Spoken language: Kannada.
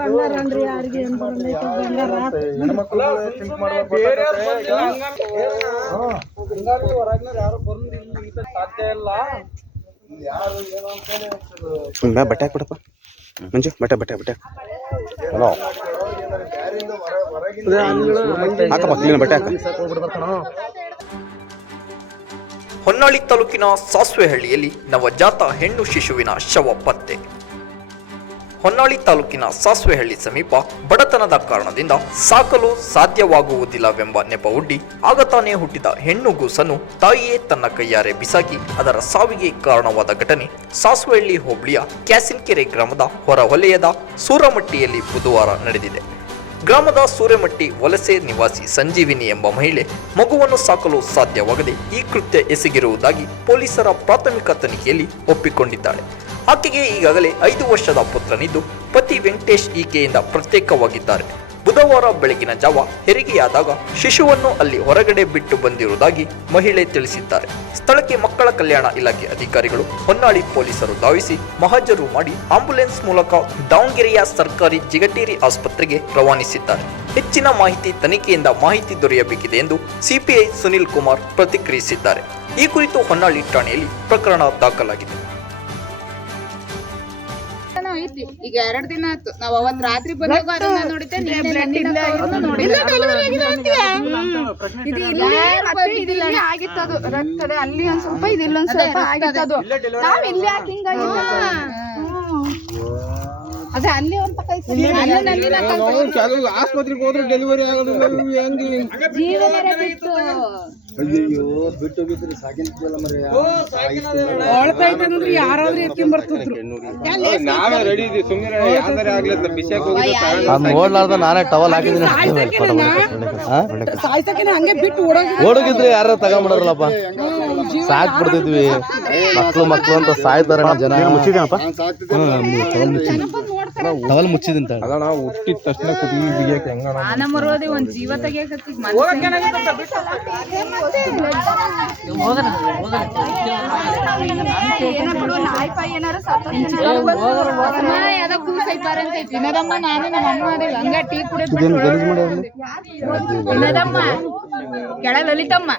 ಬಂಗಾರ ಯಾರಿಗೆ ಏನ್ ಬಂದೈತೆ? ಬಂಗಾರ. ಬಾ ಬಟ್ಟೆ ಹಾಕ್ಬಿಡಪ್ಪ. ಮಂಜು ಬಟ್ಟೆ ಬಟ್ಟೆ ಬಟ್ಟೆ ಹಲೋ ಹಾಕಪ್ಪ ಕ್ಲೀನ್ ಬಟ್ಟೆ ಹಾಕ. ಹೊನ್ನಾಳಿ ತಾಲೂಕಿನ ಸಾಸ್ವೆಹಳ್ಳಿಯಲ್ಲಿ ನವಜಾತ ಹೆಣ್ಣು ಶಿಶುವಿನ ಶವ ಪತ್ತೆ. ಹೊನ್ನಾಳಿ ತಾಲೂಕಿನ ಸಾಸ್ವೆಹಳ್ಳಿ ಸಮೀಪ ಬಡತನದ ಕಾರಣದಿಂದ ಸಾಕಲು ಸಾಧ್ಯವಾಗುವುದಿಲ್ಲವೆಂಬ ನೆಪವೊಡ್ಡಿ ಆಗ ತಾನೇ ಹುಟ್ಟಿದ ಹೆಣ್ಣು ಗೂಸನ್ನು ತಾಯಿಯೇ ತನ್ನ ಕೈಯಾರೆ ಬಿಸಾಕಿ ಅದರ ಸಾವಿಗೆ ಕಾರಣವಾದ ಘಟನೆ ಸಾಸ್ವೆಹಳ್ಳಿ ಹೋಬಳಿಯ ಕ್ಯಾಸಿನ್ಕೆರೆ ಗ್ರಾಮದ ಹೊರವಲಯದ ಸೂರಮಟ್ಟಿಯಲ್ಲಿ ಬುಧವಾರ ನಡೆದಿದೆ. ಗ್ರಾಮದ ಸೂರ್ಯಮಟ್ಟಿ ವಲಸೆ ನಿವಾಸಿ ಸಂಜೀವಿನಿ ಎಂಬ ಮಹಿಳೆ ಮಗುವನ್ನು ಸಾಕಲು ಸಾಧ್ಯವಾಗದೆ ಈ ಕೃತ್ಯ ಎಸಗಿರುವುದಾಗಿ ಪೊಲೀಸರ ಪ್ರಾಥಮಿಕ ತನಿಖೆಯಲ್ಲಿ ಒಪ್ಪಿಕೊಂಡಿದ್ದಾಳೆ ಆಕೆಗೆ ಈಗಾಗಲೇ ಐದು ವರ್ಷದ ಪುತ್ರನಿದ್ದು, ಪತಿ ವೆಂಕಟೇಶ್ ಈಕೆಯಿಂದ ಪ್ರತ್ಯೇಕವಾಗಿದ್ದಾರೆ. ಬುಧವಾರ ಬೆಳಗಿನ ಜಾವ ಹೆರಿಗೆಯಾದಾಗ ಶಿಶುವನ್ನು ಅಲ್ಲಿ ಹೊರಗಡೆ ಬಿಟ್ಟು ಬಂದಿರುವುದಾಗಿ ಮಹಿಳೆ ತಿಳಿಸಿದ್ದಾರೆ. ಸ್ಥಳಕ್ಕೆ ಮಕ್ಕಳ ಕಲ್ಯಾಣ ಇಲಾಖೆ ಅಧಿಕಾರಿಗಳು, ಹೊನ್ನಾಳಿ ಪೊಲೀಸರು ಧಾವಿಸಿ ಮಹಜರು ಮಾಡಿ ಆಂಬ್ಯುಲೆನ್ಸ್ ಮೂಲಕ ದಾವಣಗೆರೆಯ ಸರ್ಕಾರಿ ಜಿಗಟೇರಿ ಆಸ್ಪತ್ರೆಗೆ ರವಾನಿಸಿದ್ದಾರೆ. ಹೆಚ್ಚಿನ ಮಾಹಿತಿ ತನಿಖೆಯಿಂದ ಮಾಹಿತಿ ದೊರೆಯಬೇಕಿದೆ ಎಂದು ಸಿಪಿಐ ಸುನಿಲ್ ಕುಮಾರ್ ಪ್ರತಿಕ್ರಿಯಿಸಿದ್ದಾರೆ. ಈ ಕುರಿತು ಹೊನ್ನಾಳಿ ಠಾಣೆಯಲ್ಲಿ ಪ್ರಕರಣ ದಾಖಲಾಗಿದೆ. ಐತಿ ಈಗ ಎರಡ್ ದಿನ ಆಯ್ತು ನಾವ್ ಅವತ್ ರಾತ್ರಿ ಬಂದಾಗ ಅದನ್ನ ನೋಡಿದ್ದೆ ನಿನ್ನೆ ನನ್ನಿಂದ ಅವ್ರನ್ನ ನೋಡಿಲ್ಲ. ಇದು ಇಲ್ಲಿ ಮತ್ತೆ ಇದು ಇಲ್ಲಿ ಆಗಿತ್ತು ಅದು ರಕ್ತದ ಅಲ್ಲಿ ಒಂದ್ ಸ್ವಲ್ಪ ಇದು ಇಲ್ಲೊಂದ್ ಸ್ವಲ್ಪ ಆಗಿತ್ತು ಅದು ನಾವ್ ಇಲ್ಲಿ ಯಾಕೆ ಹಿಂಗಾಗಿತ್ತು ಅದೇ ಅಲ್ಲಿ ಒಂದ್ ನನ್ನಿಂದ ಆಸ್ಪತ್ರೆಗೆ ಹೋದ್ರೆ ಡೆಲಿವರಿ ಆಗೋದಿಲ್ಲ ಹೆಂಗೆ. ಅಯ್ಯಯ್ಯೋ ಬಿಟ್ಟು ಬಿದ್ದರೆ ಸಾಕಿಲ್ಲ ಮರಿ ಯಾರಾದ್ರೂ ಎತ್ಕೊಂಡ್ ಬರ್ತಿದ್ರು ನಾವೇ ರೆಡಿ ಇದೀವಿ ಸುಮ್ಮನೆ ಯಾವ್ದಾರೆ ಆಗ್ಲಿ ಅಂತ ಬಿಸಿಯಾಗಿ ಹೋಗಿದ್ದು ಅದ್ ನೋಡ್ಲಾರ್ದ ನಾನೇ ಟವಲ್ ಹಾಕಿದ್ದೀನಿ ಸಾಯ್ಸಕಿನ ಹಂಗೆ ಬಿಟ್ಟು ಓಡೋಗಿ ಓಡೋಗಿದ್ರೆ ಯಾರು ತಗೊಂಬಿಡರಲ್ಲಪ್ಪ ಸಾಕ್ ಬಿಡ್ತಿದ್ವಿ ಮಕ್ಳು ಮಕ್ಳು ಅಂತ ಸಾಯ್ತಾರೆ ಜನ ಮುಚ್ಚಿದೇನಪ್ಪ ಟವಲ್ ಮುಚ್ಚಿದಂತ ಅದಣ್ಣ ಹುಟ್ಟಿದ ತಕ್ಷಣ ಕುಟುಂಬ ಬಿಗಿಯಕ್ಕೆ ಹೆಂಗಣ ನಮ್ಮ ಮರೋದಿ ಒಂದ್ ಜೀವ ತೆಗಿಯಕತ್ತಿ ಏನೋ ಬಿಡು ನಾಯಿ ಪಾಯಿ ಏನಾರ ಸತ್ತೋಗ್ತಾನೆ. ಯಾವ್ದೋ ಕೂಸ್ ಐತಾರ ಅಂತ ಐತಿ. ವಿನೋದಮ್ಮ ನಾನು ನಮ್ಮ ಅಮ್ಮ ಅದೇವಿ ಹಂಗ ಟೀ ಕುಡಿದ್ ಇದೇನು ಗಲೀಜ್ ಮಾಡ್ಯಾರ ವಿನೋದಮ್ಮ ಕೆಳ ಲಲಿತಮ್ಮ.